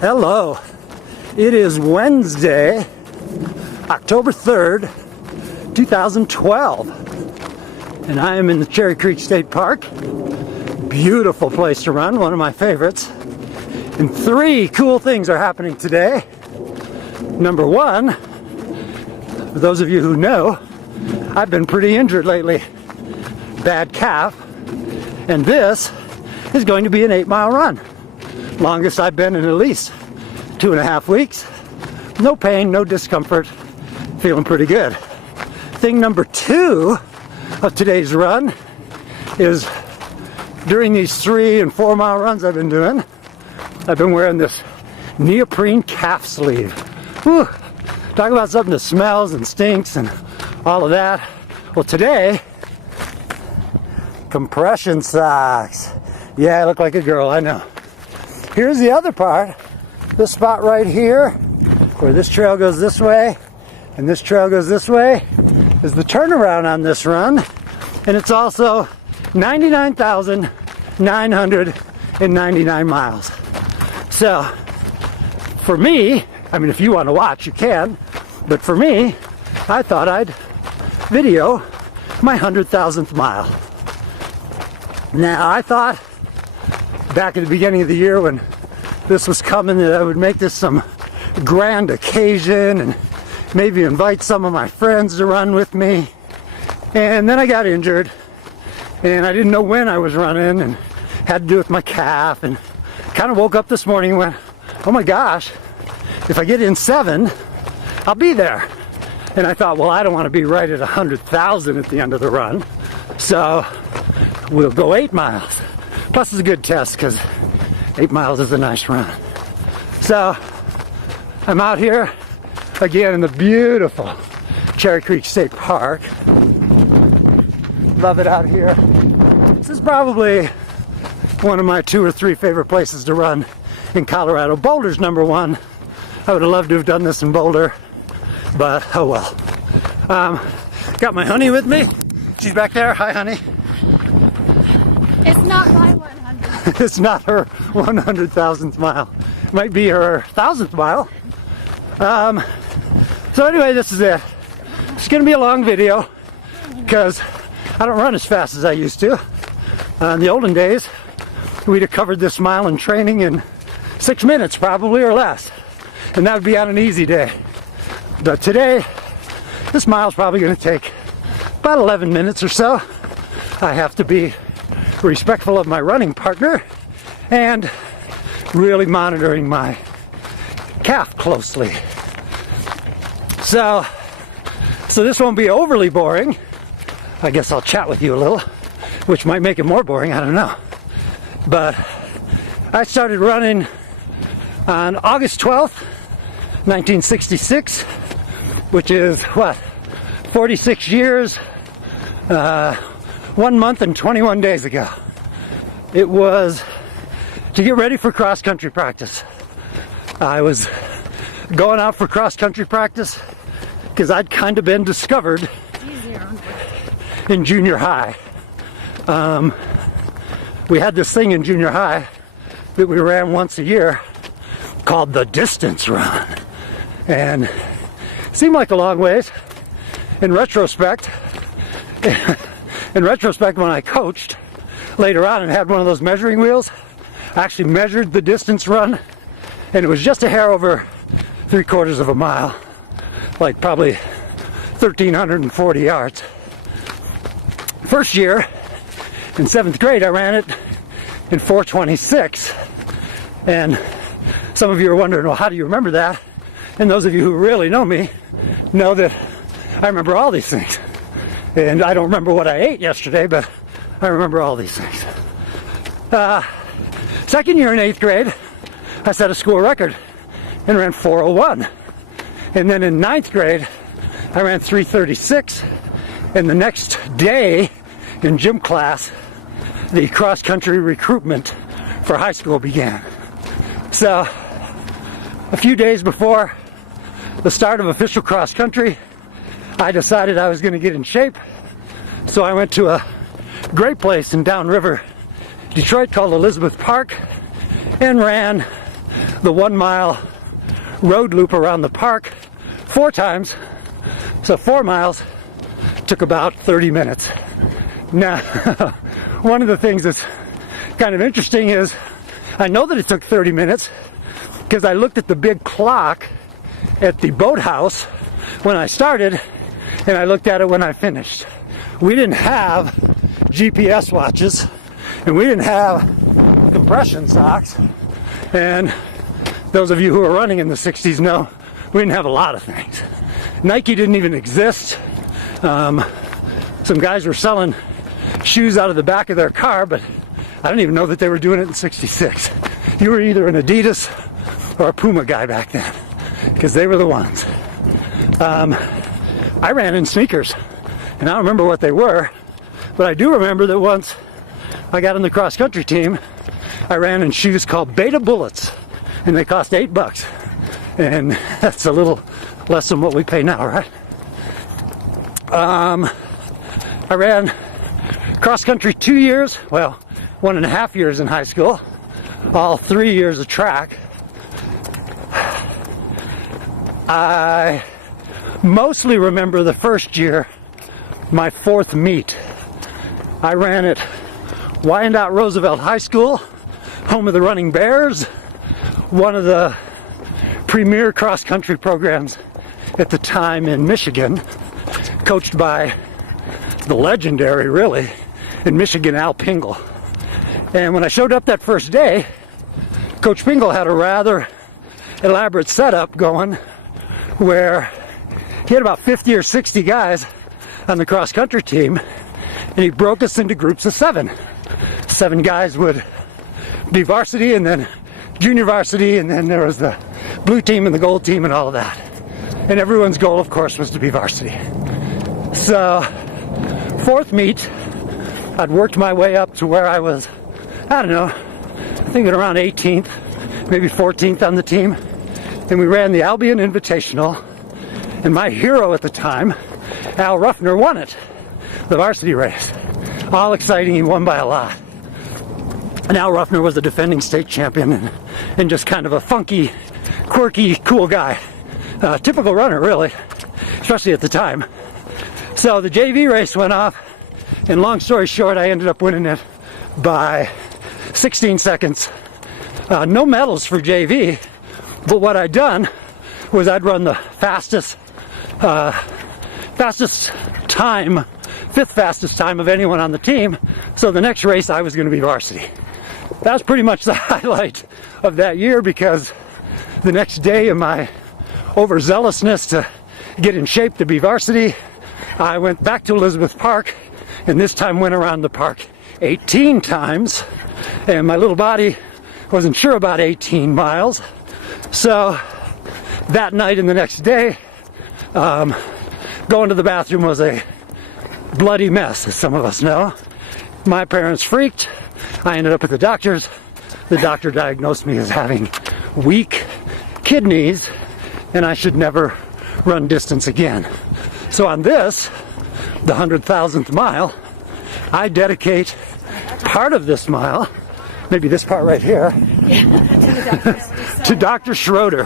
Hello. It is Wednesday, October 3rd, 2012. And I am in the Cherry Creek State Park. Beautiful place to run, one of my favorites. And three cool things are happening today. Number one, for those of you who know, I've been pretty injured lately. Bad calf. And this is going to be an 8-mile run. Longest I've been in at least 2.5 weeks. No pain, no discomfort. Feeling pretty good. Thing number two of today's run is during these 3 and 4 mile runs I've been doing, I've been wearing this neoprene calf sleeve. Whew. Talk about something that smells and stinks and all of that. Well, today, compression socks. Yeah, I look like a girl, I know. Here's the other part. This spot right here, where this trail goes this way and this trail goes this way, is the turnaround on this run. And it's also 99,999 miles. So, for me, I mean, if you want to watch, you can. But for me, I thought I'd video my 100,000th mile. Now, I thought back at the beginning of the year when this was coming that I would make this some grand occasion and maybe invite some of my friends to run with me. And then I got injured and I didn't know when I was running and had to do it with my calf, and kind of woke up this morning and went, oh my gosh, if I get in 7, I'll be there. And I thought, well, I don't want to be right at 100,000 at the end of the run, so we'll go 8 miles. Plus it's a good test because 8 miles is a nice run. So I'm out here again in the beautiful Cherry Creek State Park. Love it out here. This is probably one of my 2 or 3 favorite places to run in Colorado. Boulder's number 1. I would have loved to have done this in Boulder, but oh well. Got my honey with me. She's back there. Hi, honey. It's not my 100. It's not her 100,000th mile. It might be her 1,000th mile. So anyway, this is it. It's going to be a long video because I don't run as fast as I used to. In the olden days, we'd have covered this mile in training in 6 minutes probably or less. And that would be on an easy day. But today, this mile's probably going to take about 11 minutes or so. I have to be respectful of my running partner and really monitoring my calf closely. So this won't be overly boring. I guess I'll chat with you a little, which might make it more boring, I don't know. But I started running on August 12th, 1966, which is what, 46 years, 1 month and 21 days ago. It was to get ready for cross-country practice. I was going out for cross-country practice because I'd kind of been discovered in junior high. We had this thing in junior high that we ran once a year called the distance run. And it seemed like a long ways. In retrospect, when I coached later on and had one of those measuring wheels, I actually measured the distance run, and it was just a hair over 3/4 of a mile, like probably 1,340 yards. First year, in 7th grade, I ran it in 4:26, and some of you are wondering, well, how do you remember that? And those of you who really know me know that I remember all these things. And I don't remember what I ate yesterday, but I remember all these things. Second year in 8th grade, I set a school record and ran 4:01. And then in 9th grade, I ran 3:36. And the next day in gym class, the cross-country recruitment for high school began. So a few days before the start of official cross-country, I decided I was going to get in shape. So I went to a great place in downriver Detroit called Elizabeth Park and ran the 1 mile road loop around the park 4 times. So 4 miles took about 30 minutes. Now, one of the things that's kind of interesting is I know that it took 30 minutes because I looked at the big clock at the boathouse when I started, and I looked at it when I finished. We didn't have GPS watches, and we didn't have compression socks, and those of you who are running in the 60s know we didn't have a lot of things. Nike didn't even exist. Some guys were selling shoes out of the back of their car, but I don't even know that they were doing it in 66. You were either an Adidas or a Puma guy back then, because they were the ones. I ran in sneakers, and I don't remember what they were, but I do remember that once I got in the cross-country team, I ran in shoes called Beta Bullets, and they cost $8. And that's a little less than what we pay now, right? I ran cross-country 2 years, well, 1.5 years in high school, all 3 years of track. I mostly remember the first year, my 4th meet. I ran at Wyandotte Roosevelt High School, home of the Running Bears, one of the premier cross-country programs at the time in Michigan, coached by the legendary, really, in Michigan, Al Pingle. And when I showed up that first day, Coach Pingle had a rather elaborate setup going where he had about 50 or 60 guys on the cross-country team, and he broke us into groups of 7. 7 guys would be varsity, and then junior varsity, and then there was the blue team and the gold team and all of that. And everyone's goal, of course, was to be varsity. So, 4th meet, I'd worked my way up to where I was, I don't know, I think around 18th, maybe 14th on the team. And we ran the Albion Invitational, and my hero at the time, Al Ruffner, won it, the varsity race. All exciting, he won by a lot. And Al Ruffner was the defending state champion and just kind of a funky, quirky, cool guy. Typical runner, really, especially at the time. So the JV race went off, and long story short, I ended up winning it by 16 seconds. No medals for JV, but what I'd done was I'd run the fastest time, 5th fastest time of anyone on the team, so the next race I was going to be varsity. That was pretty much the highlight of that year, because the next day of my overzealousness to get in shape to be varsity, I went back to Elizabeth Park, and this time went around the park 18 times, and my little body wasn't sure about 18 miles. So that night and the next day, going to the bathroom was a bloody mess, as some of us know. My parents freaked. I ended up at the doctor's. The doctor diagnosed me as having weak kidneys, and I should never run distance again. So on this, the 100,000th mile, I dedicate part of this mile, maybe this part right here, to Dr. Schroeder,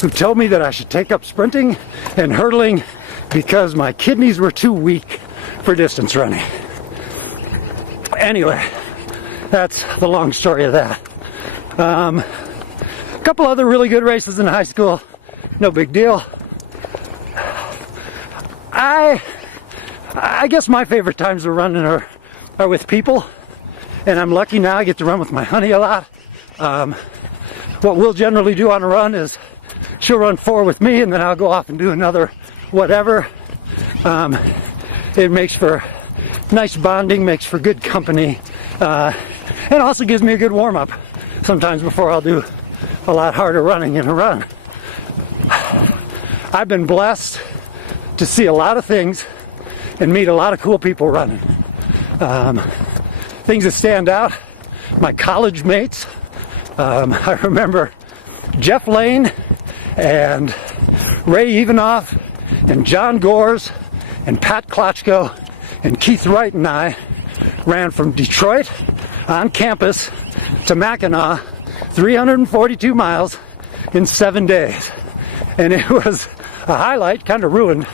who told me that I should take up sprinting and hurdling because my kidneys were too weak for distance running. Anyway, that's the long story of that. A couple other really good races in high school, no big deal. I guess my favorite times of running are with people, and I'm lucky now I get to run with my honey a lot. What we'll generally do on a run is she'll run 4 with me, and then I'll go off and do another whatever. It makes for nice bonding, makes for good company, and also gives me a good warm-up sometimes before I'll do a lot harder running in a run. I've been blessed to see a lot of things and meet a lot of cool people running. Things that stand out, my college mates. I remember Jeff Lane and Ray Evanoff and John Gores and Pat Klotchko and Keith Wright and I ran from Detroit on campus to Mackinac 342 miles in 7 days. And it was a highlight, kind of ruined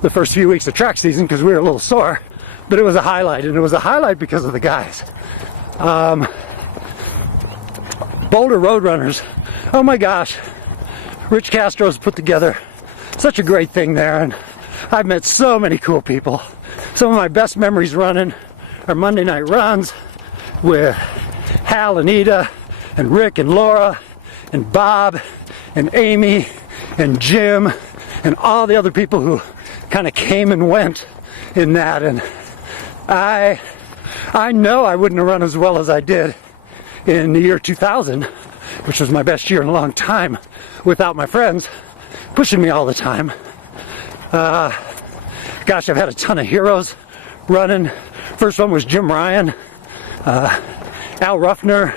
the first few weeks of track season because we were a little sore, but it was a highlight, and it was a highlight because of the guys. Boulder Roadrunners, oh my gosh, Rich Castro's put together such a great thing there, and I've met so many cool people. Some of my best memories running are Monday night runs with Hal and Ida and Rick and Laura and Bob and Amy and Jim and all the other people who kind of came and went in that. And I know I wouldn't have run as well as I did in the year 2000, which was my best year in a long time, without my friends pushing me all the time. Gosh, I've had a ton of heroes running. First one was Jim Ryan, Al Ruffner,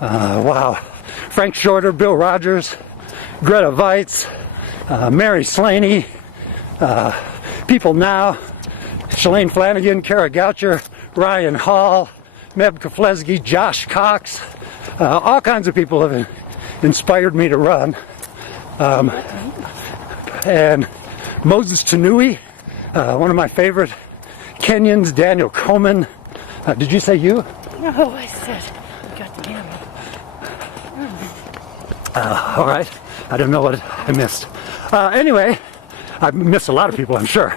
wow, Frank Shorter, Bill Rogers, Greta Weitz, Mary Slaney, people now, Shalane Flanagan, Kara Goucher, Ryan Hall, Meb Keflezighi, Josh Cox, all kinds of people have inspired me to run. And Moses Tanui, one of my favorite Kenyans, Daniel Komen. Did you say you? No, I said, God damn it. All right. I don't know what I missed. Anyway, I missed a lot of people, I'm sure.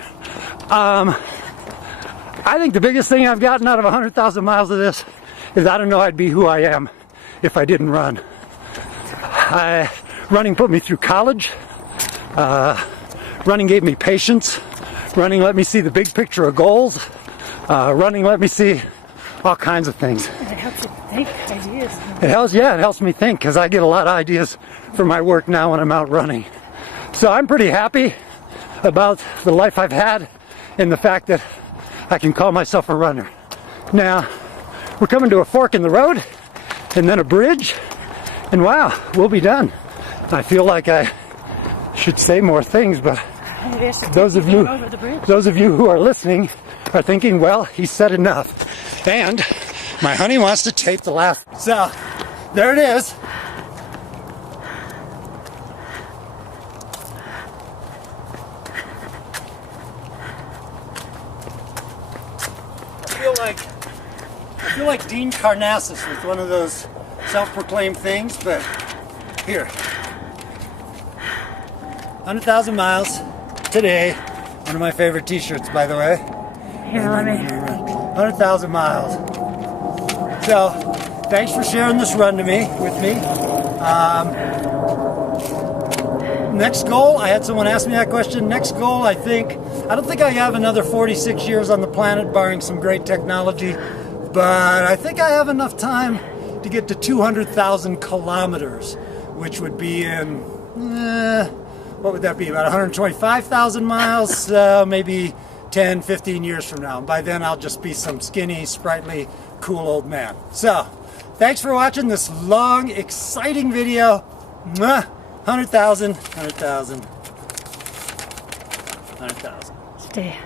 I think the biggest thing I've gotten out of 100,000 miles of this is I don't know I'd be who I am if I didn't run. Running put me through college. Running gave me patience. Running let me see the big picture of goals. Running let me see all kinds of things. It helps you think ideas. It helps me think because I get a lot of ideas for my work now when I'm out running. So I'm pretty happy about the life I've had and the fact that I can call myself a runner. Now, we're coming to a fork in the road and then a bridge, and wow, we'll be done. I feel like I should say more things, but those of you who are listening are thinking, well, he said enough. And my honey wants to tape the last. So, there it is. I feel like Dean Karnassus with one of those self-proclaimed things, but here. 100,000 miles today. One of my favorite t-shirts, by the way. Here, let me. 100,000 miles. So, thanks for sharing this run with me. Next goal, I had someone ask me that question. Next goal, I don't think I have another 46 years on the planet, barring some great technology, but I think I have enough time to get to 200,000 kilometers, which would be in, what would that be, about 125,000 miles, maybe 10, 15 years from now. And by then, I'll just be some skinny, sprightly, cool old man. So, thanks for watching this long, exciting video. 100,000, 100,000, 100,000. Stay.